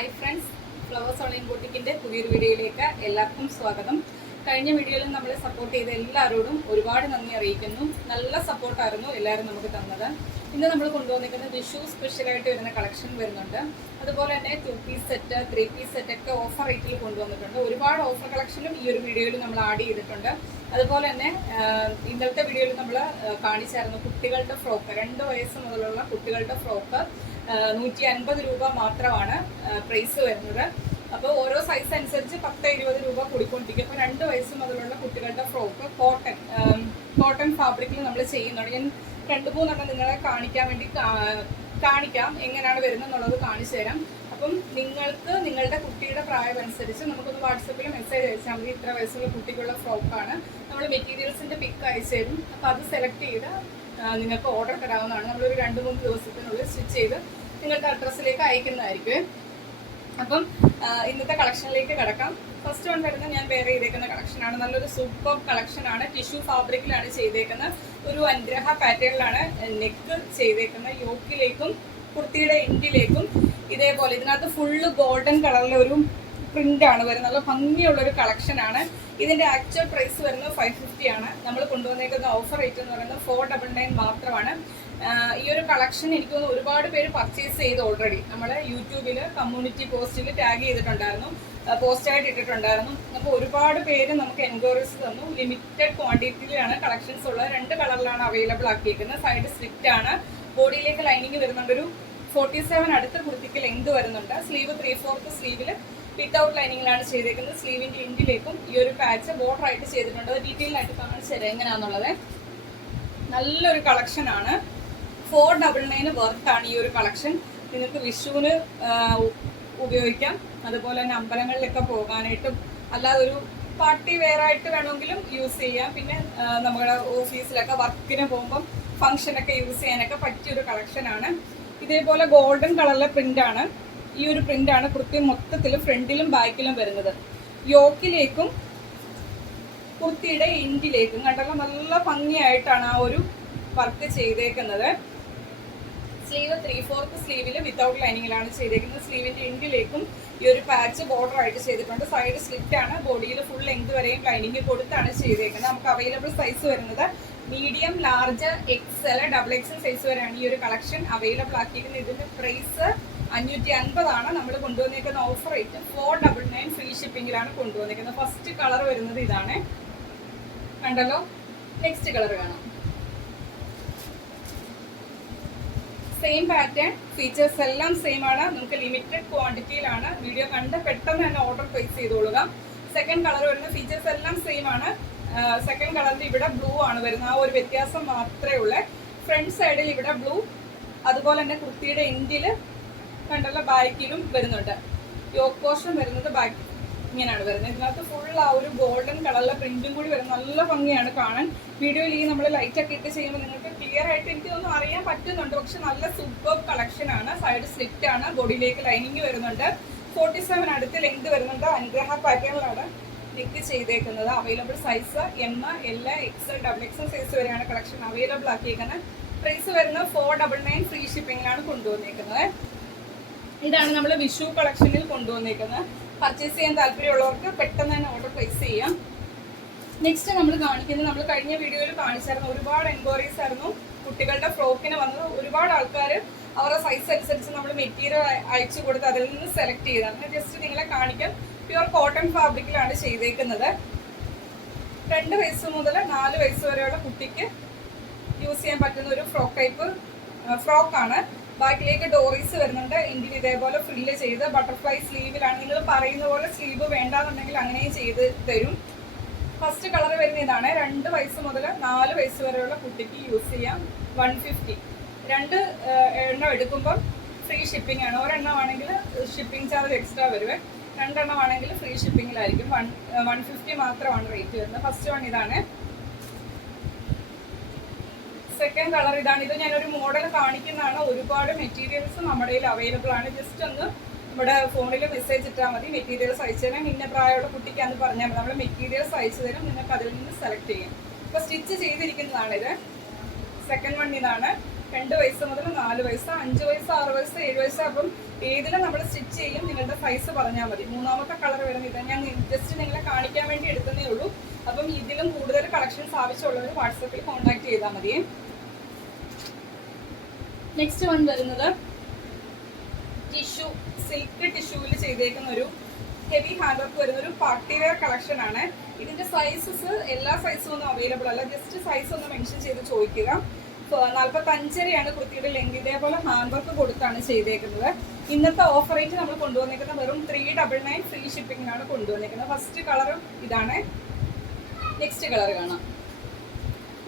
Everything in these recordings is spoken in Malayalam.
ഹായ് ഫ്രണ്ട്സ്, ഫ്ലവേഴ്സ് ഓൺലൈൻ ബോട്ടിക്കിന്റെ പുതിയൊരു വീഡിയോയിലേക്ക് എല്ലാവർക്കും സ്വാഗതം. കഴിഞ്ഞ വീഡിയോയിൽ നമ്മളെ സപ്പോർട്ട് ചെയ്ത എല്ലാവരോടും ഒരുപാട് നന്ദി അറിയിക്കുന്നു. നല്ല സപ്പോർട്ടായിരുന്നു എല്ലാവരും നമുക്ക് തന്നത്. ഇന്ന് നമ്മൾ കൊണ്ടുവന്നിരിക്കുന്ന വിഷു സ്പെഷ്യലായിട്ട് വരുന്ന കളക്ഷൻ വരുന്നുണ്ട്. അതുപോലെ തന്നെ 2 പീസ് സെറ്റ്, 3 പീസ് സെറ്റ് ഒക്കെ ഓഫർ റേറ്റിൽ കൊണ്ടുവന്നിട്ടുണ്ട്. ഒരുപാട് ഓഫർ കളക്ഷനും ഈ ഒരു വീഡിയോയിൽ നമ്മൾ ആഡ് ചെയ്തിട്ടുണ്ട്. അതുപോലെ തന്നെ ഇന്നത്തെ വീഡിയോയിൽ നമ്മൾ കാണിച്ചായിരുന്നു കുട്ടികളുടെ ഫ്രോക്ക്, 2 വയസ്സ് മുതലുള്ള കുട്ടികളുടെ ഫ്രോക്ക് 150 രൂപ മാത്രമാണ് പ്രൈസ് വരുന്നത്. അപ്പോൾ ഓരോ സൈസ് അനുസരിച്ച് 10-20 രൂപ കൂടിക്കൊണ്ടിരിക്കും. അപ്പോൾ 2 വയസ്സ് മുതലുള്ള കുട്ടികളുടെ ഫ്രോക്ക് കോട്ടൺ ഫാബ്രിക്കിൽ നമ്മൾ ചെയ്യുന്നുണ്ട്. ഞാൻ 2-3 നിങ്ങളെ കാണിക്കാൻ വേണ്ടി കാണിക്കാം എങ്ങനെയാണ് വരുന്നത് എന്നുള്ളത് കാണിച്ചു തരാം. അപ്പം നിങ്ങൾക്ക് നിങ്ങളുടെ കുട്ടിയുടെ പ്രായം അനുസരിച്ച് നമുക്കൊന്ന് വാട്സപ്പിൽ മെസ്സേജ് അയച്ചാൽ മതി. ഇത്ര വയസ്സുള്ള കുട്ടിക്കുള്ള ഫ്രോക്കാണ്. നമ്മൾ മെറ്റീരിയൽസിൻ്റെ പിക്ക് അയച്ചു തരും. അപ്പോൾ അത് സെലക്ട് ചെയ്ത് നിങ്ങൾക്ക് ഓർഡർ തരാവുന്നതാണ്. നമ്മളൊരു 2-3 ദിവസത്തിനുള്ളിൽ സ്റ്റിച്ച് ചെയ്ത് നിങ്ങളുടെ അഡ്രസ്സിലേക്ക് അയക്കുന്നതായിരിക്കും. അപ്പം ഇന്നത്തെ കളക്ഷനിലേക്ക് കിടക്കാം. ഫസ്റ്റ് വൺ വരുന്നത് ഞാൻ വേറെ ചെയ്തേക്കുന്ന കളക്ഷനാണ്. നല്ലൊരു സൂപ്പർ കളക്ഷനാണ്. ടിഷ്യൂ ഫാബ്രിക്കിലാണ് ചെയ്തേക്കുന്നത്. ഒരു അനുഗ്രഹ പാറ്റേണിലാണ് നെക്ക് ചെയ്തേക്കുന്നത്. യോക്കിലേക്കും കുർത്തിയുടെ എൻഡിലേക്കും ഇതേപോലെ ഇതിനകത്ത് ഫുള്ള് ഗോൾഡൻ കളറിലെ ഒരു പ്രിന്റ് ആണ് വരുന്നത്. നല്ല ഭംഗിയുള്ളൊരു കളക്ഷനാണ്. ഇതിന്റെ ആക്ച്വൽ പ്രൈസ് വരുന്നത് 550 ആണ്. നമ്മൾ കൊണ്ടുവന്നേക്കുന്ന ഓഫർ റേറ്റ് എന്ന് പറയുന്നത് 499 മാത്രമാണ്. ഈ ഒരു കളക്ഷൻ എനിക്ക് തോന്നുന്നു ഒരുപാട് പേര് പർച്ചേസ് ചെയ്ത് ഓൾറെഡി. നമ്മൾ യൂട്യൂബിൽ കമ്മ്യൂണിറ്റി പോസ്റ്റിൽ ടാഗ് ചെയ്തിട്ടുണ്ടായിരുന്നു, പോസ്റ്റായിട്ട് ഇട്ടിട്ടുണ്ടായിരുന്നു. അപ്പോൾ ഒരുപാട് പേര് നമുക്ക് എൻക്വയറീസ് തന്നു. ലിമിറ്റഡ് ക്വാണ്ടിറ്റിയിലാണ് കളക്ഷൻസ് ഉള്ളത്. 2 കളറിലാണ് അവൈലബിൾ ആക്കിയിരിക്കുന്നത്. സൈഡ് സ്ലിറ്റ് ആണ്. ബോഡിയിലേക്ക് ലൈനിങ് വരുന്നുണ്ട്. ഒരു 47 അടുത്ത കുർത്തിക്ക് ലെങ്ത് വരുന്നുണ്ട്. സ്ലീവ് 3/4 സ്ലീവിൽ വിത്തൗട്ട് ലൈനിങ്ങിലാണ് ചെയ്തേക്കുന്നത്. സ്ലീവിന്റെ എൻഡിലേക്കും ഈ ഒരു പാച്ച് ബോർഡർ ആയിട്ട് ചെയ്തിട്ടുണ്ട്. അത് ഡീറ്റെയിൽ ആയിട്ട് കാണിച്ചു തരാം എങ്ങനെയാണെന്നുള്ളത്. നല്ലൊരു കളക്ഷനാണ്. 499 വർത്താണ് ഈ ഒരു കളക്ഷൻ. നിങ്ങൾക്ക് വിഷുവിന് ഉപയോഗിക്കാം. അതുപോലെ തന്നെ അമ്പലങ്ങളിലൊക്കെ പോകാനായിട്ടും അല്ലാതെ ഒരു പാർട്ടി വെയർ ആയിട്ട് വേണമെങ്കിലും യൂസ് ചെയ്യാം. പിന്നെ നമ്മുടെ ഓഫീസിലൊക്കെ വർക്കിന് പോകുമ്പം ഫംഗ്ഷനൊക്കെ യൂസ് ചെയ്യാനൊക്കെ പറ്റിയൊരു കളക്ഷനാണ്. ഇതേപോലെ ഗോൾഡൻ കളറിലെ പ്രിന്റാണ്. ഈ ഒരു പ്രിന്റാണ് കുർത്തി മൊത്തത്തിൽ ഫ്രണ്ടിലും ബാക്കിലും വരുന്നത്. യോക്കിലേക്കും കുർത്തിയുടെ എൻഡിലേക്കും കണ്ടല്ലോ നല്ല ഭംഗിയായിട്ടാണ് ആ ഒരു വർക്ക് ചെയ്തേക്കുന്നത്. സ്ലീവ് 3/4 സ്ലീവിൽ വിത്തൗട്ട് ലൈനിങ്ങിലാണ് ചെയ്തേക്കുന്നത്. സ്ലീവിന്റെ എൻഡിലേക്കും ഈ ഒരു പാച്ച് ബോർഡർ ആയിട്ട് ചെയ്തിട്ടുണ്ട്. സൈഡ് സ്ലിറ്റ് ആണ്. ബോഡിയിൽ ഫുൾ ലെങ്ത് വരെയും ലൈനിങ് കൊടുത്താണ് ചെയ്തേക്കുന്നത്. നമുക്ക് അവൈലബിൾ സൈസ് വരുന്നത് medium, large, XL, XXL size വരെയാണ് ഈ ഒരു കളക്ഷൻ അവൈലബിൾ ആക്കിയിരിക്കുന്നത്. ഇതിന്റെ പ്രൈസ് 550 ആണ്. നമ്മൾ കൊണ്ടുവന്നേക്കുന്ന ഓഫർ റേറ്റ് 499 ഫ്രീ ഷിപ്പിംഗിലാണ് കൊണ്ടുവന്നേക്കുന്നത്. ഫസ്റ്റ് കളർ വരുന്നത് ഇതാണ്, കണ്ടല്ലോ. നെക്സ്റ്റ് കളർ കാണാം. സെയിം പാറ്റേൺ, ഫീച്ചേഴ്സ് എല്ലാം സെയിം ആണ്. നമുക്ക് ലിമിറ്റഡ് ക്വാണ്ടിറ്റിയിലാണ്. വീഡിയോ കണ്ട് പെട്ടെന്ന് തന്നെ ഓർഡർ പ്ലേസ് ചെയ്തോളുക. സെക്കൻഡ് കളർ വരുന്ന ഫീച്ചേഴ്സ് എല്ലാം സെയിം ആണ്. സെക്കൻഡ് കളറിൽ ഇവിടെ ബ്ലൂ ആണ് വരുന്നത്. ആ ഒരു വ്യത്യാസം മാത്രമേ ഉള്ളൂ. ഫ്രണ്ട് സൈഡിൽ ഇവിടെ ബ്ലൂ, അതുപോലെ തന്നെ കുർത്തിയുടെ എൻഡിൽ കണ്ടല്ലോ ബാക്കിലും വരുന്നുണ്ട്. യോക്ക് പോർഷൻ വരുന്നത് ബാക്ക് ഇങ്ങനെയാണ് വരുന്നത്. ഇതിനകത്ത് ഫുൾ ആ ഒരു ഗോൾഡൻ കളറിലെ പ്രിന്റും കൂടി വരുന്നത്. നല്ല ഭംഗിയാണ് കാണാൻ. വീഡിയോയിൽ ഈ നമ്മൾ ലൈറ്റ് ഒക്കെ ഇട്ട് ചെയ്യുമ്പോൾ നിങ്ങൾക്ക് ക്ലിയർ ആയിട്ട് എനിക്കൊന്നും അറിയാൻ പറ്റുന്നുണ്ട്. പക്ഷെ നല്ല സൂപ്പർ കളക്ഷൻ ആണ്. സൈഡ് സ്ലിറ്റ് ആണ്. ബോഡിയിലേക്ക് ലൈനിങ് വരുന്നുണ്ട്. 47 അടുത്ത് ലെങ്ത് വരുന്നുണ്ട്. അനുഗ്രഹ പാറ്റേണിലാണ് നെക്ക് ചെയ്തേക്കുന്നത്. Available size M, L, XL, XXL size വരെയാണ് കളക്ഷൻ അവൈലബിൾ ആക്കിയിരിക്കുന്നത്. പ്രൈസ് വരുന്നത് 499 ഫ്രീ ഷിപ്പിംഗിലാണ് കൊണ്ടുവന്നേക്കുന്നത്. ഇതാണ് നമ്മൾ വിഷു കളക്ഷനിൽ കൊണ്ടുവന്നേക്കുന്നത്. പർച്ചേസ് ചെയ്യാൻ താല്പര്യമുള്ളവർക്ക് പെട്ടെന്ന് തന്നെ ഓർഡർ പ്ലേസ് ചെയ്യാം. നെക്സ്റ്റ് നമ്മൾ കാണിക്കുന്നത്, നമ്മൾ കഴിഞ്ഞ വീഡിയോയിൽ കാണിച്ചായിരുന്നു, ഒരുപാട് എൻക്വയറീസ് ആയിരുന്നു കുട്ടികളുടെ ഫ്രോക്കിന് വന്നത്. ഒരുപാട് ആൾക്കാർ അവരുടെ സൈസ് അനുസരിച്ച് നമ്മൾ മെറ്റീരിയൽ അയച്ചു കൊടുത്ത് അതിൽ നിന്ന് സെലക്ട് ചെയ്താണ്. ജസ്റ്റ് നിങ്ങളെ കാണിക്കാം. പ്യുവർ കോട്ടൺ ഫാബ്രിക്കിലാണ് ചെയ്തേക്കുന്നത്. 2 വയസ്സ് മുതൽ 4 വയസ്സ് വരെയുള്ള കുട്ടിക്ക് യൂസ് ചെയ്യാൻ പറ്റുന്ന ഒരു ഫ്രോക്കാണ്. ബാക്കിലേക്ക് ഡോറീസ് വരുന്നുണ്ട്. എൻഡിൽ ഇതേപോലെ ഫ്രില്ല് ചെയ്ത് ബട്ടർഫ്ലൈ സ്ലീവിലാണ്. നിങ്ങൾ പറയുന്ന പോലെ സ്ലീവ് വേണ്ടാന്നുണ്ടെങ്കിൽ അങ്ങനെയും ചെയ്ത് തരും. ഫസ്റ്റ് കളർ വരുന്ന ഇതാണ്. 2 വയസ്സ് മുതൽ 4 വയസ്സ് വരെയുള്ള കുട്ടിക്ക് യൂസ് ചെയ്യാം. 150. 2 എണ്ണം എടുക്കുമ്പം ഫ്രീ ഷിപ്പിംഗ് ആണ്. ഒരെണ്ണം ആണെങ്കിൽ ഷിപ്പിംഗ് ചാർജ് എക്സ്ട്രാ വരുവേ. 2 എണ്ണം ആണെങ്കിൽ ഫ്രീ ഷിപ്പിംഗിലായിരിക്കും. 150 മാത്രമാണ് റേറ്റ് വരുന്നത്. ഫസ്റ്റ് വൺ ഇതാണ്. സെക്കൻഡ് കളർ ഇതാണ്. ഇത് ഞാനൊരു മോഡൽ കാണിക്കുന്നതാണ്. ഒരുപാട് മെറ്റീരിയൽസ് നമ്മുടെ കയ്യിൽ അവൈലബിൾ ആണ്. ജസ്റ്റ് ഒന്ന് നമ്മുടെ ഫോണിൽ മെസ്സേജ് ഇട്ടാൽ മതി. മെറ്റീരിയൽസ് അയച്ചു തരാം. ഇന്ന പ്രായമുള്ള കുട്ടിക്കാന്ന് പറഞ്ഞാൽ മതി. നമ്മൾ മെറ്റീരിയൽസ് അയച്ചു തരും. നിങ്ങൾക്ക് അതിൽ നിന്ന് സെലക്ട് ചെയ്യാം. ഇപ്പോൾ സ്റ്റിച്ച് ചെയ്തിരിക്കുന്നതാണിത്. സെക്കൻഡ് വൺ ഇതാണ്. 2 വയസ്സ് മുതൽ 4 വയസ്സ്, 5 വയസ്സ്, 6 വയസ്സ്, 7 വയസ്സ്. അപ്പം ഏതിലും നമ്മൾ സ്റ്റിച്ച് ചെയ്യും. നിങ്ങളുടെ സൈസ് പറഞ്ഞാൽ മതി. മൂന്നാമത്തെ കളർ വരുന്നത് ഇത്. ഞാൻ ജസ്റ്റ് നിങ്ങളെ കാണിക്കാൻ വേണ്ടി എടുക്കുന്നേ ഉള്ളൂ. അപ്പം ഇതിലും കൂടുതൽ കളക്ഷൻസ് ആവശ്യമുള്ളവർ വാട്സപ്പിൽ കോൺടാക്ട് ചെയ്താൽ മതിയേ. നെക്സ്റ്റ് വൺ വരുന്നത് ടിഷ്യൂ, സിൽക്ക് ടിഷ്യൂവിൽ ചെയ്തേക്കുന്ന ഒരു ഹെവി ഹാൻഡ് വർക്ക് വരുന്ന ഒരു പാർട്ടി വെയർ കളക്ഷൻ ആണ്. ഇതിന്റെ സൈസസ് എല്ലാ സൈസും ഒന്നും അവൈലബിൾ അല്ല. ജസ്റ്റ് സൈസ് ഒന്ന് മെൻഷൻ ചെയ്ത് ചോദിക്കുക. 45 കുർത്തിയുടെ ലെങ്ത്. ഇതേപോലെ ഹാൻഡ് വർക്ക് കൊടുത്താണ് ചെയ്തേക്കുന്നത്. ഇന്നത്തെ ഓഫർ റേറ്റ് നമ്മൾ കൊണ്ടുവന്നേക്കുന്നത് വെറും 399 ഫ്രീ ഷിപ്പിംഗിനാണ് കൊണ്ടുവന്നേക്കുന്നത്. ഫസ്റ്റ് കളറും ഇതാണ്. നെക്സ്റ്റ് കളർ കാണാം.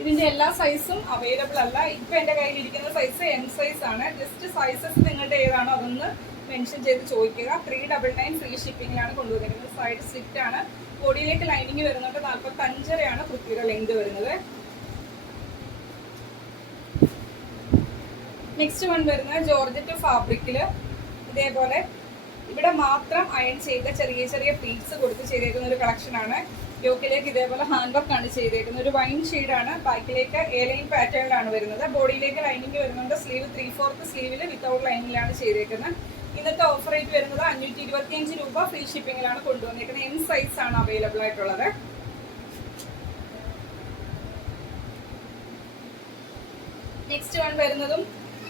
ഇതിന്റെ എല്ലാ സൈസും അവൈലബിൾ അല്ല. ഇപ്പൊ എന്റെ കയ്യിൽ ഇരിക്കുന്ന സൈസ് M സൈസ് ആണ്. ജസ്റ്റ് സൈസസ് നിങ്ങളുടെ ഏതാണോ അതൊന്ന് മെൻഷൻ ചെയ്ത് ചോദിക്കുക. 399 ഫ്രീ ഷിപ്പിംഗിലാണ് കൊണ്ടുവന്നിരിക്കുന്നത്. സൈഡ് സ്ലിറ്റ് ആണ്. ബോഡിയിലേക്ക് ലൈനിങ് വരുന്നുണ്ട്. 45 കുർത്തിയുടെ ലെങ്ത് വരുന്നത്. നെക്സ്റ്റ് വൺ വരുന്നത് ജോർജറ്റ് ഫാബ്രിക്കില് ഇതേപോലെ ഇവിടെ മാത്രം അയൺ ചെയ്ത ചെറിയ ചെറിയ പ്ലീറ്റ്സ് കൊടുത്ത് ചെയ്തേക്കുന്ന ഒരു കളക്ഷൻ ആണ്. യോക്കിലേക്ക് ഇതേപോലെ ഹാൻഡ് വർക്ക് ആണ് ചെയ്തേക്കുന്നത്. ഒരു വൈൻ ഷെയ്ഡാണ്. ബാക്കിലേക്ക് എയർലൈൻ പാറ്റേണിലാണ് വരുന്നത്. ബോഡിയിലേക്ക് ലൈനിങ് വരുന്നുണ്ട്. സ്ലീവ് 3/4 സ്ലീവിൽ വിത്തൗട്ട് ലൈനിങ്ങിലാണ് ചെയ്തേക്കുന്നത്. ഇന്നത്തെ ഓഫർ റേറ്റ് വരുന്നത് 525 രൂപ ഫ്രീ ഷിപ്പിംഗിലാണ് കൊണ്ടുവന്നേക്കുന്നത്. M സൈസ് ആണ് അവൈലബിൾ ആയിട്ടുള്ളത്. നെക്സ്റ്റ് വൺ വരുന്നതും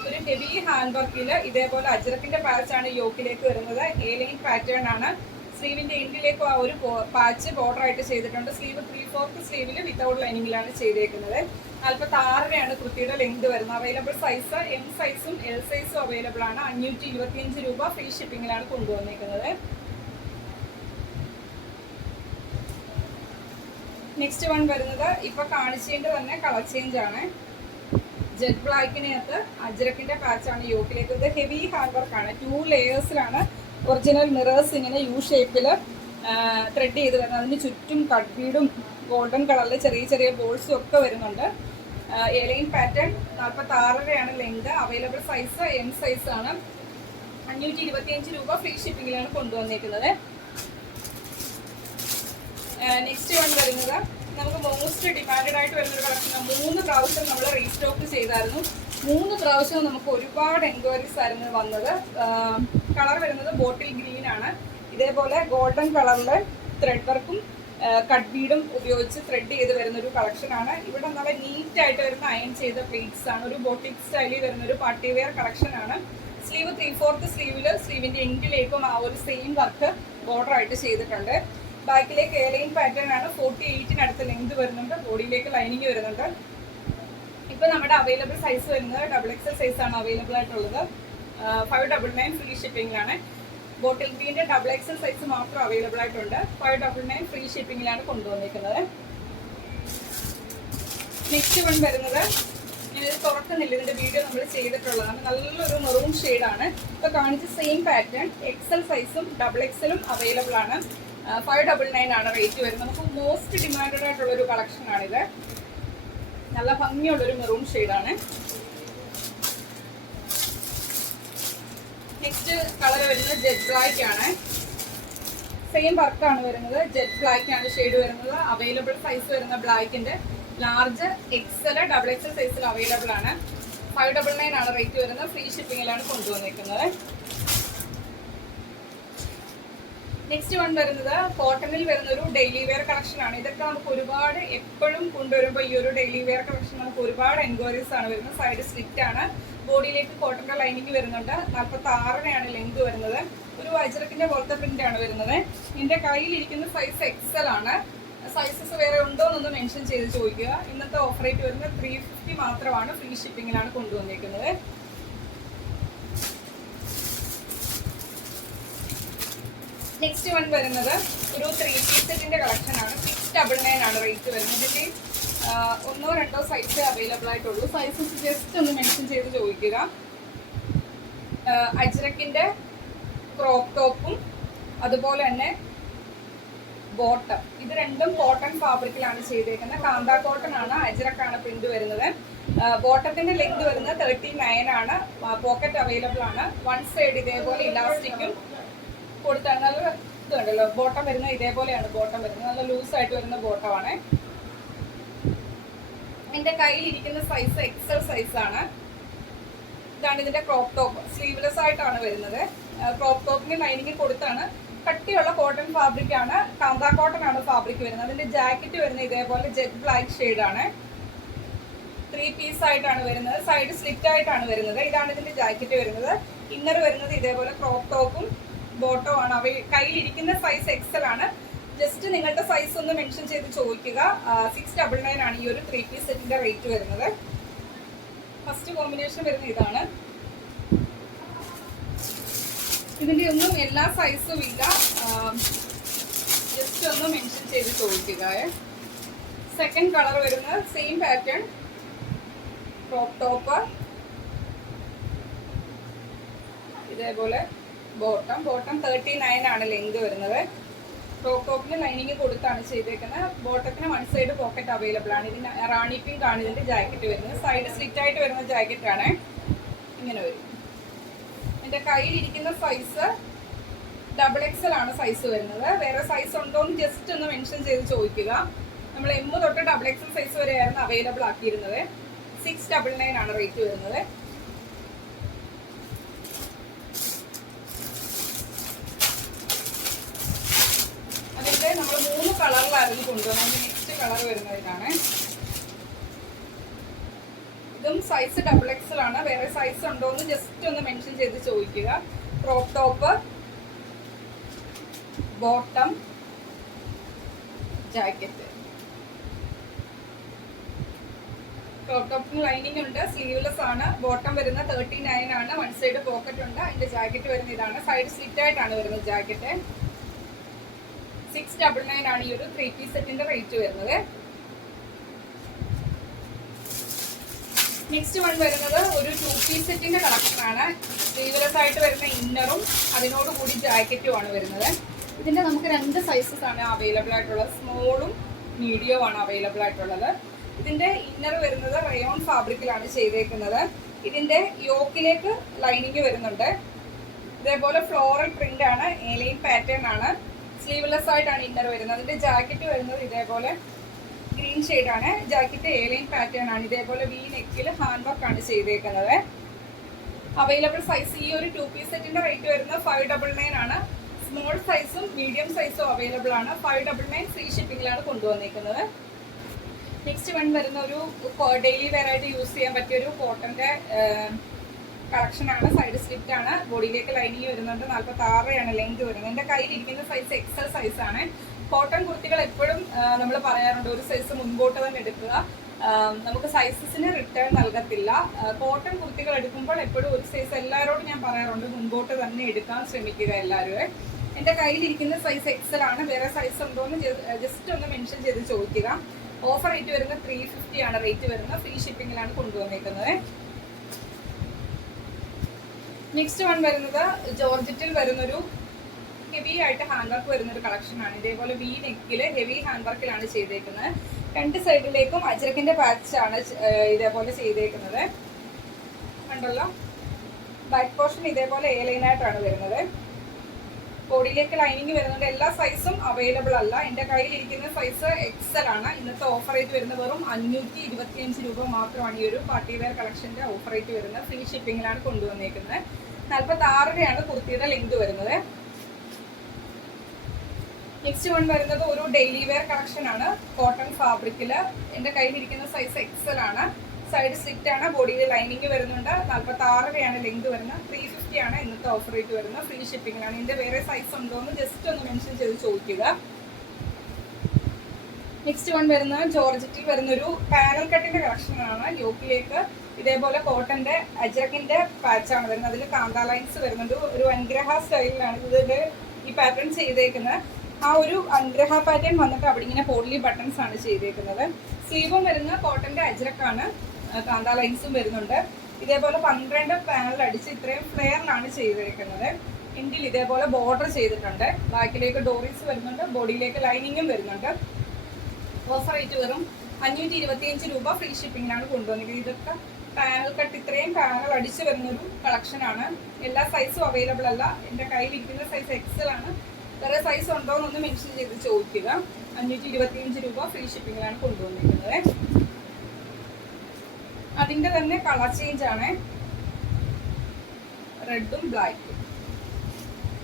ഒരു ഹെവി ഹാൻഡ് വർക്കില് ഇതേപോലെ അജ്രക്കിന്റെ പാച്ച് ആണ് യോക്കിലേക്ക് വരുന്നത്. എയർലൈൻ പാറ്റേൺ ആണ്. സ്ലീവിന്റെ എൻഡിലേക്ക് ആ ഒരു പാച്ച് ബോർഡർ ആയിട്ട് ചെയ്തിട്ടുണ്ട്. സ്ലീവ് 3/4 സ്ലീവിൽ വിത്തൗട്ട് ലൈനിങ്ങിലാണ് ചെയ്തേക്കുന്നത്. 46 കുർത്തിയുടെ ലെങ്ത് വരുന്നത്. അവൈലബിൾ സൈസ് M സൈസും L സൈസും അവൈലബിൾ ആണ്. 525 രൂപ ഫ്രീ ഷിപ്പിംഗിലാണ് കൊണ്ടുവന്നേക്കുന്നത്. നെക്സ്റ്റ് വൺ വരുന്നത് ഇപ്പൊ കാണിച്ചതിന്റെ തന്നെ കളർ ചേഞ്ച് ആണ്. ജെറ്റ് ബ്ലാക്കിനകത്ത് അജ്രക്കിന്റെ പാച്ചാണ് യോക്കിലേക്ക്. ഇത് ഹെവി ഹാൻഡ് വർക്ക് ആണ്. 2 ലെയേഴ്സിലാണ് ഒറിജിനൽ മിറേഴ്സ് ഇങ്ങനെ യു ഷേപ്പിൽ ത്രെഡ് ചെയ്ത് വരുന്നത്. അതിന് ചുറ്റും കട്ട് ബീഡും ഗോൾഡൻ കളറിൽ ചെറിയ ചെറിയ ബോൾസും ഒക്കെ വരുന്നുണ്ട്. Airline pattern. 46 length. Available size M size ആണ്. 525 രൂപ ഫ്രീ ഷിപ്പിംഗിലാണ് കൊണ്ടുവന്നേക്കുന്നത്. നെക്സ്റ്റ് വൺ വരുന്നത് നമുക്ക് മോസ്റ്റ് ഡിമാൻഡഡ് ആയിട്ട് വരുന്ന ഒരു കളക്ഷൻ. 3 പ്രാവശ്യം നമ്മൾ റീസ്റ്റോക്ക് ചെയ്തായിരുന്നു. 3 പ്രാവശ്യം നമുക്ക് ഒരുപാട് എൻക്വയറീസ് ആയിരുന്നു വന്നത്. കളർ വരുന്നത് ബോട്ടിൽ ഗ്രീൻ ആണ്. ഇതേപോലെ ഗോൾഡൻ കളറിൽ ത്രെഡ് വർക്കും കട്ട് ബീഡും ഉപയോഗിച്ച് ത്രെഡ് ചെയ്ത് വരുന്ന ഒരു കളക്ഷൻ ആണ്. ഇവിടെ നല്ല നീറ്റ് ആയിട്ട് വരുന്ന അയൺ ചെയ്ത പ്ലേറ്റ്സ് ആണ്. ഒരു ബോട്ടിക് സ്റ്റൈലിൽ വരുന്ന ഒരു പാർട്ടി വെയർ കളക്ഷൻ ആണ്. സ്ലീവ് 3/4 സ്ലീവില് സ്ലീവിന്റെ എൻഡിലേക്കും ആ ഒരു സെയിം വർക്ക് ബോർഡർ ആയിട്ട് ചെയ്തിട്ടുണ്ട്. ബാക്കിലേക്ക് എയർലൈൻ പാറ്റേൺ ആണ്. 48 ലെങ്ത് വരുന്നുണ്ട്. ബോഡിയിലേക്ക് ലൈനിങ് വരുന്നുണ്ട്. ഇപ്പൊ നമ്മുടെ അവൈലബിൾ സൈസ് വരുന്നത് XXL സൈസ് ആണ് അവൈലബിൾ ആയിട്ടുള്ളത്. 599 ഫ്രീ ഷിപ്പിംഗിലാണ്. ബോട്ടിൽ ഗ്രീന്റെ XXL സൈസ് മാത്രം അവൈലബിൾ ആയിട്ടുണ്ട്. 599 ഫ്രീ ഷിപ്പിംഗിലാണ് കൊണ്ടുവന്നിരിക്കുന്നത്. നെക്സ്റ്റ് വൺ വരുന്നത് ഞാനിത് തുറക്കുന്നില്ല. ഇതിന്റെ വീഡിയോ നമ്മൾ ചെയ്തിട്ടുള്ളതാണ്. നല്ലൊരു മെറൂൺ ഷെയ്ഡാണ്. ഇപ്പൊ കാണിച്ച സെയിം പാറ്റേൺ XL സൈസും XXL അവൈലബിൾ ആണ്. 599 ആണ് റേറ്റ് വരുന്നത്. നമുക്ക് മോസ്റ്റ് ഡിമാൻഡഡ് ആയിട്ടുള്ള ഒരു കളക്ഷൻ ആണിത്. നല്ല ഭംഗിയുള്ളൊരു മെറൂൺ ഷെയ്ഡാണ്. നെക്സ്റ്റ് കളർ വരുന്നത് ജെറ്റ് ബ്ലാക്ക് ആണ്. സെയിം വർക്കാണ് വരുന്നത്. ജെറ്റ് ബ്ലാക്ക് ആണ് ഷെയ്ഡ് വരുന്നത്. അവൈലബിൾ സൈസ് വരുന്ന ബ്ലാക്കിന്റെ ലാർജ് XL XXL സൈസിൽ അവൈലബിൾ ആണ്. 599 ആണ് റേറ്റ് വരുന്നത്. ഫ്രീ ഷിപ്പിംഗിലാണ് കൊണ്ടുവന്നിരിക്കുന്നത്. നെക്സ്റ്റ് വൺ വരുന്നത് കോട്ടണിൽ വരുന്ന ഒരു ഡെയിലി വെയർ കളക്ഷൻ ആണ്. ഇതൊക്കെ നമുക്ക് ഒരുപാട് എപ്പോഴും കൊണ്ടുവരുമ്പോൾ ഈ ഒരു ഡെയിലി വെയർ കളക്ഷൻ നമുക്ക് ഒരുപാട് എൻക്വയറീസ് ആണ് വരുന്നത്. സൈഡ് സ്ലിറ്റ് ആണ്. ബോഡിയിലേക്ക് കോട്ടന്റെ ലൈനിങ് വരുന്നുണ്ട്. 46 ലെങ്ത് വരുന്നത്. ഒരു അജ്രക്കിന്റെ പോലത്തെ പ്രിന്റ് ആണ് വരുന്നത്. എന്റെ കയ്യിലിരിക്കുന്ന സൈസ് XL ആണ്. സൈസസ് വേറെ ഉണ്ടോ എന്നൊന്ന് മെൻഷൻ ചെയ്ത് ചോദിക്കുക. ഇന്നത്തെ ഓഫർ റേറ്റ് വരുന്നത് 350 മാത്രമാണ്. ഫ്രീ ഷിപ്പിംഗിലാണ് കൊണ്ടുവന്നിരിക്കുന്നത്. നെക്സ്റ്റ് വൺ വരുന്നത് ഒരു 3 പീസ് സെറ്റിന്റെ കളക്ഷൻ ആണ്. 699 ആണ് റേറ്റ് വരുന്നത്. ഇതിന്റെ 1 2 സൈസ് അവൈലബിൾ ആയിട്ടുള്ളൂ. സൈസസ് ജസ്റ്റ് ഒന്ന് മെൻഷൻ ചെയ്ത് ചോദിക്കുക. അജ്രക്കിന്റെ ക്രോപ്പ് ടോപ്പും അതുപോലെ തന്നെ ബോട്ടം, ഇത് രണ്ടും കോട്ടൺ ഫാബ്രിക്കിലാണ് ചെയ്തേക്കുന്നത്. കാന്ത കോട്ടൺ ആണ്. അജ്രക്കാണ് പ്രിന്റ് വരുന്നത്. ബോട്ടത്തിന്റെ ലെങ്ത് വരുന്നത് 39 ആണ്. പോക്കറ്റ് അവൈലബിൾ ആണ്. വൺ സൈഡ് ഇതേപോലെ ഇലാസ്റ്റിക്കും കൊടുത്താണ്. നല്ല ഇത് കണ്ടല്ലോ. ബോട്ടം വരുന്നത് ഇതേപോലെയാണ്. ബോട്ടം വരുന്നത് നല്ല ലൂസ് ആയിട്ട് വരുന്ന ബോട്ടമാണ്. എന്റെ കയ്യിൽ ഇരിക്കുന്ന സൈസ് XL സൈസ് ആണ്. ഇതാണ് ഇതിന്റെ ക്രോപ്പ് ടോപ്പ്. സ്ലീവ്ലെസ് ആയിട്ടാണ് വരുന്നത്. ക്രോപ്പ് ടോപ്പിന് ലൈനിങ് കൊടുത്താണ്. കട്ടിയുള്ള കോട്ടൺ ഫാബ്രിക് ആണ്, കാന്ത കോട്ടൺ ആണ് ഫാബ്രിക് വരുന്നത്. അതിന്റെ ജാക്കറ്റ് വരുന്നത് ഇതേപോലെ ജെറ്റ് ബ്ലാക്ക് ഷെയ്ഡാണ്. 3 പീസ് ആയിട്ടാണ് വരുന്നത്, സൈഡ് സ്ലിറ്റ് ആയിട്ടാണ് വരുന്നത്. ഇതാണ് ഇതിന്റെ ജാക്കറ്റ് വരുന്നത്. ഇന്നർ വരുന്നത് ഇതേപോലെ ക്രോപ്പ് ടോപ്പും ബോട്ടവും ആണ്. അവ കയ്യിലിരിക്കുന്ന സൈസ് എക്സൽ ആണ്. ജസ്റ്റ് നിങ്ങളുടെ സൈസ് ഒന്ന് മെൻഷൻ ചെയ്ത് ചോദിക്കുക. 699 ആണ് ഈ ഒരു 3 പീസ് സെറ്റിന്റെ റേറ്റ് വരുന്നത്. ഫസ്റ്റ് കോമ്പിനേഷൻ വരുന്നത് ഇതാണ്. ഇതിന്റെ ഒന്നും എല്ലാ സൈസും ഇല്ല, ജസ്റ്റ് ഒന്ന് മെൻഷൻ ചെയ്ത് ചോദിക്കുക. സെക്കൻഡ് കളർ വരുന്നത് സെയിം പാറ്റേൺ, ക്രോപ്പ് ടോപ്പ്, ഇതേപോലെ ബോട്ടം 39 ആണ് ലെങ്ത് വരുന്നത്. ക്രോപ്പ് ടോപ്പിന് ലൈനിങ് കൊടുത്താണ് ചെയ്തേക്കുന്നത്. ബോട്ടത്തിന് 1 സൈഡ് പോക്കറ്റ് അവൈലബിൾ ആണ്. ഇതിന് റാണി പിങ്ക് ആണ് ഇതിന്റെ ജാക്കറ്റ് വരുന്നത്. സൈഡ് സ്ലിറ്റ് ആയിട്ട് വരുന്ന ജാക്കറ്റ് ആണ്. ഇങ്ങനെ വരും. എന്റെ കയ്യിലിരിക്കുന്ന സൈസ് XXL ആണ് സൈസ് വരുന്നത്. വേറെ സൈസ് ഉണ്ടോ എന്ന് ജസ്റ്റ് ഒന്ന് മെൻഷൻ ചെയ്ത് ചോദിക്കുക. നമ്മൾ M തൊട്ട് XXL സൈസ് വരെയായിരുന്നു അവൈലബിൾ ആക്കിയിരുന്നത്. 699 ആണ് റേറ്റ് വരുന്നത്. അതിന്റെ നമ്മൾ 3 കളറിലായിരുന്നു കൊണ്ടുവന്നത്. നെക്സ്റ്റ് കളർ വരുന്നത് ഇതാണ്. ഇതും സൈസ് XXL ആണ്. വേറെ സൈസ് ഉണ്ടോ എന്ന് ജസ്റ്റ് ഒന്ന് മെൻഷൻ ചെയ്ത് ചോദിക്കുക. Crop top, bottom, jacket. Crop ടോപ്പിന് ലൈനിങ് ഉണ്ട്, സ്ലീവ്ലെസ് ആണ്. ബോട്ടം വരുന്ന 39 ആണ്. 1 സൈഡ് പോക്കറ്റ് ഉണ്ട്. അതിന്റെ ജാക്കറ്റ് വരുന്ന ഇതാണ്. സൈഡ് സ്ലിറ്റ് ആയിട്ടാണ് വരുന്നത് ജാക്കറ്റ്. 699 ആണ് ഈ ഒരു 3 പീസ് സെറ്റിന്റെ റേറ്റ് വരുന്നത്. നെക്സ്റ്റ് വൺ വരുന്നത് ഒരു 2 പീസ് സെറ്റിന്റെ കളക്ഷൻ ആണ്. സ്ലീവ്ലെസ് ആയിട്ട് വരുന്ന ഇന്നറും അതിനോട് കൂടി ജാക്കറ്റും ആണ് വരുന്നത്. ഇതിന്റെ നമുക്ക് 2 സൈസസ് ആണ് അവൈലബിൾ ആയിട്ടുള്ളത്. സ്മോളും മീഡിയവും ആണ് അവൈലബിൾ ആയിട്ടുള്ളത്. ഇതിന്റെ ഇന്നർ വരുന്നത് റയോൺ ഫാബ്രിക്കിലാണ് ചെയ്തേക്കുന്നത്. ഇതിന്റെ യോക്കിലേക്ക് ലൈനിങ് വരുന്നുണ്ട്. ഇതേപോലെ ഫ്ലോറൽ പ്രിന്റ് ആണ്, ഏലൈൻ പാറ്റേൺ ആണ്. സ്ലീവ്ലെസ് ആയിട്ടാണ് ഇന്നർ വരുന്നത്. അതിന്റെ ജാക്കറ്റ് വരുന്നത് ഇതേപോലെ ഗ്രീൻ ഷെയ്ഡാണ്. ജാക്കറ്റ് ഏലൈൻ പാറ്റേൺ ആണ്. ഇതേപോലെ വി നെക്കിൽ ഹാൻഡ് വർക്ക് ആണ് ചെയ്തേക്കുന്നത്. അവൈലബിൾ സൈസ് ഈ ഒരു 2 പീസ് സെറ്റിന്റെ റേറ്റ് വരുന്നത് 599 ആണ്. സ്മോൾ സൈസും മീഡിയം സൈസും അവൈലബിൾ ആണ്. 599 ഫ്രീ ഷിപ്പിംഗിലാണ് കൊണ്ടുവന്നിരിക്കുന്നത്. നെക്സ്റ്റ് വൺ വരുന്ന ഒരു ഡെയിലി വെയർ ആയിട്ട് യൂസ് ചെയ്യാൻ പറ്റിയ ഒരു കോട്ടന്റെ കളക്ഷൻ ആണ്. സൈഡ് സ്ലിറ്റ് ആണ്. ബോഡിയിലേക്ക് ലൈനിങ് വരുന്നുണ്ട്. 46 ആണ് ലെങ്ത് വരുന്നത്. എന്റെ കയ്യിലിരിക്കുന്ന സൈസ് XL സൈസ് ആണ്. കോട്ടൺ കുർത്തികൾ എപ്പോഴും നമ്മൾ പറയാറുണ്ട് ഒരു സൈസ് മുൻപോട്ട് തന്നെ എടുക്കുക. നമുക്ക് സൈസസിന് റിട്ടേൺ നൽകത്തില്ല. കോട്ടൺ കുർത്തികൾ എടുക്കുമ്പോൾ എപ്പോഴും ഒരു സൈസ് എല്ലാവരോടും ഞാൻ പറയാറുണ്ട് മുൻപോട്ട് തന്നെ എടുക്കാൻ ശ്രമിക്കുക എല്ലാവരും. എൻ്റെ കയ്യിലിരിക്കുന്ന സൈസ് XL ആണ്. വേറെ സൈസ് ഉണ്ടോ എന്ന് ജസ്റ്റ് ഒന്ന് മെൻഷൻ ചെയ്ത് ചോദിക്കുക. ഓഫർ റേറ്റ് വരുന്നത് 350 ആണ് റേറ്റ് വരുന്നത്. ഫ്രീ ഷിപ്പിംഗിലാണ് കൊണ്ടുവന്നിരിക്കുന്നത്. നെക്സ്റ്റ് വൺ വരുന്നത് ജോർജറ്റിൽ വരുന്നൊരു ഹെവി ആയിട്ട് ഹാൻഡ് വർക്ക് വരുന്നൊരു കളക്ഷൻ ആണ്. ഇതേപോലെ വി നെക്കില് ഹെവി ഹാൻഡ് വർക്കിലാണ് ചെയ്തേക്കുന്നത്. 2 സൈഡിലേക്കും അജ്രക്കിന്റെ പാച്ച് ആണ് ഇതേപോലെ ചെയ്തേക്കുന്നത്. കണ്ടല്ലോ, ബാക്ക് പോർഷൻ ഇതേപോലെ A-line ആയിട്ടാണ് വരുന്നത്. ബോഡിയിലേക്ക് ലൈനിങ് വരുന്നുണ്ട്. എല്ലാ സൈസും അവൈലബിൾ അല്ല. എൻ്റെ കയ്യിലിരിക്കുന്ന സൈസ് XL ആണ്. ഇന്നത്തെ ഓഫർ റേറ്റ് വരുന്നത് വെറും 525 രൂപ മാത്രമാണ് ഈ ഒരു പാർട്ടി വെയർ കളക്ഷന്റെ ഓഫർ റേറ്റ് വരുന്നത്. ഫ്രീ ഷിപ്പിംഗിലാണ് കൊണ്ടുവന്നേക്കുന്നത്. 46 കുർത്തിയുടെ ലെങ്ത് വരുന്നത്. നെക്സ്റ്റ് വൺ വരുന്നത് ഒരു ഡെയിലി വെയർ കളക്ഷൻ ആണ്. കോട്ടൺ ഫാബ്രിക്കില് എൻ്റെ കയ്യിലിരിക്കുന്ന സൈസ് XL ആണ്. സൈഡ് സ്ലിറ്റ് ആണ്. ബോഡിയിൽ ലൈനിങ് വരുന്നുണ്ട്. 46 ലെങ്ത് വരുന്നത്. 350 ആണ് ഇന്നത്തെ ഓഫർ റേറ്റ് വരുന്നത്. ഫ്രീ ഷിപ്പിംഗിലാണ്. ഇതിന്റെ വേറെ സൈസ് ഉണ്ടോ എന്ന് ജസ്റ്റ് ഒന്ന് മെൻഷൻ ചെയ്ത് ചോദിക്കുക. നെക്സ്റ്റ് വൺ വരുന്നത് ജോർജറ്റിൽ വരുന്നൊരു പാനൽ കട്ടിന്റെ കളക്ഷൻ ആണ്. യോക്കിലേക്ക് ഇതേപോലെ കോട്ടന്റെ അജറക്കിന്റെ പാച്ചാണ് വരുന്നത്. അതിൽ കാന്ത ലൈൻസ് വരുന്നുണ്ട്. ഒരു അൻഗ്രഹ സ്റ്റൈലിലാണ് ഇതിന്റെ ഈ പാറ്റേൺ ചെയ്തേക്കുന്നത്. ആ ഒരു അൻഗ്രഹ പാറ്റേൺ വന്നിട്ട് അവിടെ ഇങ്ങനെ പോഡ്ലി ബട്ടൺസ് ആണ് ചെയ്തേക്കുന്നത്. സ്ലീവും വരുന്ന കോട്ടന്റെ അജറക്കാണ്. കാന്ത ലൈൻസും വരുന്നുണ്ട്. ഇതേപോലെ 12 പാനൽ അടിച്ച് ഇത്രയും ഫ്ലെയറിലാണ് ചെയ്തേക്കുന്നത്. എൻഡിൽ ഇതേപോലെ ബോർഡർ ചെയ്തിട്ടുണ്ട്. ബാക്കിലേക്ക് ഡോറീസ് വരുന്നുണ്ട്. ബോഡിയിലേക്ക് ലൈനിങ്ങും വരുന്നുണ്ട്. ഓഫർ റേറ്റ് വെറും 525 രൂപ. ഫ്രീ ഷിപ്പിംഗിലാണ് കൊണ്ടുവന്നിരിക്കുന്നത്. ഇതൊക്കെ പാനൽ കട്ട് ഇത്രയും പാനൽ അടിച്ച് വരുന്നൊരു കളക്ഷനാണ്. എല്ലാ സൈസും അവൈലബിൾ അല്ല. എൻ്റെ കയ്യിലിരിക്കുന്ന സൈസ് XL ആണ്. വേറെ സൈസ് ഉണ്ടോ എന്നൊന്ന് മെൻഷൻ ചെയ്ത് ചോദിക്കുക. 525 രൂപ. ഫ്രീ ഷിപ്പിംഗിലാണ് കൊണ്ടുവന്നിരിക്കുന്നത്. അതിൻ്റെ തന്നെ കളർ ചേഞ്ച് ആണ്. റെഡും ബ്ലാക്കും.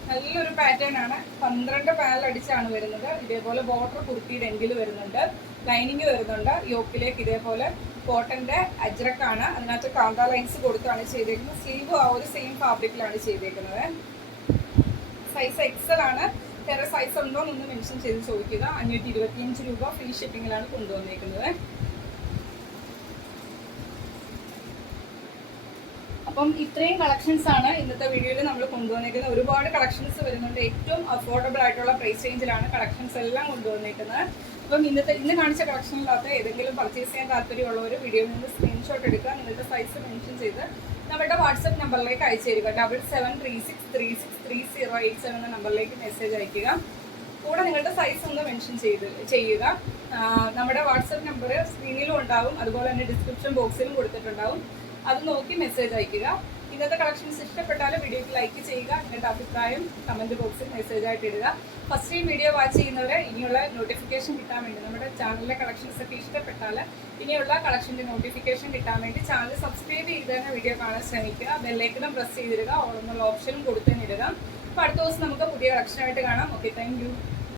നല്ലൊരു പാറ്റേൺ ആണ്. 12 പാനൽ അടിച്ചാണ് വരുന്നത്. ഇതേപോലെ ബോർഡർ കുർത്തിയുടെ എങ്കിൽ വരുന്നുണ്ട്, ലൈനിങ് വരുന്നുണ്ട്. യോക്കിലേക്ക് ഇതേപോലെ കോട്ടന്റെ അജ്രക്കാണ്, അതിനകത്ത് കാന്ത ലൈൻസ് കൊടുത്താണ് ചെയ്തേക്കുന്നത്. സ്ലീവ് ആ ഒരു സെയിം ഫാബ്രിക്കിലാണ് ചെയ്തേക്കുന്നത്. സൈസ് എക്സൽ ആണ്. വേറെ സൈസ് ഉണ്ടോ എന്നൊന്ന് മെൻഷൻ ചെയ്ത് ചോദിക്കുക. 525 രൂപ ഫ്രീ ഷിപ്പിങ്ങിലാണ് കൊണ്ടുവന്നേക്കുന്നത്. അപ്പം ഇത്രയും കളക്ഷൻസ് ആണ് ഇന്നത്തെ വീഡിയോയിൽ നമ്മൾ കൊണ്ടുവന്നേക്കുന്നത്. ഒരുപാട് കളക്ഷൻസ് വരുന്നുണ്ട്. ഏറ്റവും അഫോർഡബിൾ ആയിട്ടുള്ള പ്രൈസ് റേഞ്ചിലാണ് കളക്ഷൻസ് എല്ലാം കൊണ്ടുവന്നേക്കുന്നത്. അപ്പം ഇന്ന് കാണിച്ച കളക്ഷനിനകത്ത് ഏതെങ്കിലും പർച്ചേസ് ചെയ്യാൻ താല്പര്യമുള്ളവർ വീഡിയോയിൽ നിന്ന് സ്ക്രീൻഷോട്ട് എടുക്കുക. നിങ്ങളുടെ സൈസ് മെൻഷൻ ചെയ്ത് നമ്മുടെ വാട്സപ്പ് നമ്പറിലേക്ക് അയച്ചു തരിക. 7736363087 എന്ന നമ്പറിലേക്ക് മെസ്സേജ് അയക്കുക. കൂടെ നിങ്ങളുടെ സൈസ് ഒന്ന് മെൻഷൻ ചെയ്യുക. നമ്മുടെ വാട്സപ്പ് നമ്പർ സ്ക്രീനിലും ഉണ്ടാവും, അതുപോലെ തന്നെ ഡിസ്ക്രിപ്ഷൻ ബോക്സിലും കൊടുത്തിട്ടുണ്ടാവും. അത് നോക്കി മെസ്സേജ് അയക്കുക. ഇന്നത്തെ കളക്ഷൻസ് ഇഷ്ടപ്പെട്ടാൽ വീഡിയോയ്ക്ക് ലൈക്ക് ചെയ്യുക. നിങ്ങളുടെ അഭിപ്രായം കമൻറ്റ് ബോക്സിൽ മെസ്സേജ് ആയിട്ട് ഇടുക. ഫസ്റ്റ് ടൈം വീഡിയോ വാച്ച് ചെയ്യുന്നവരെ ഇനിയുള്ള നോട്ടിഫിക്കേഷൻ കിട്ടാൻ വേണ്ടി, നമ്മുടെ ചാനലിലെ കളക്ഷൻസ് ഒക്കെ ഇഷ്ടപ്പെട്ടാൽ ഇനിയുള്ള കളക്ഷൻ്റെ നോട്ടിഫിക്കേഷൻ കിട്ടാൻ വേണ്ടി ചാനൽ സബ്സ്ക്രൈബ് ചെയ്ത് തന്നെ വീഡിയോ കാണാൻ ശ്രമിക്കുക. ബെല്ലൈക്കണും പ്രസ് ചെയ്തിടുക. ഓൾ എന്നുള്ള ഓപ്ഷനും കൊടുത്തുതന്നിടുക. അപ്പോൾ അടുത്ത ദിവസം നമുക്ക് പുതിയ കളക്ഷനായിട്ട് കാണാം. Okay, thank you.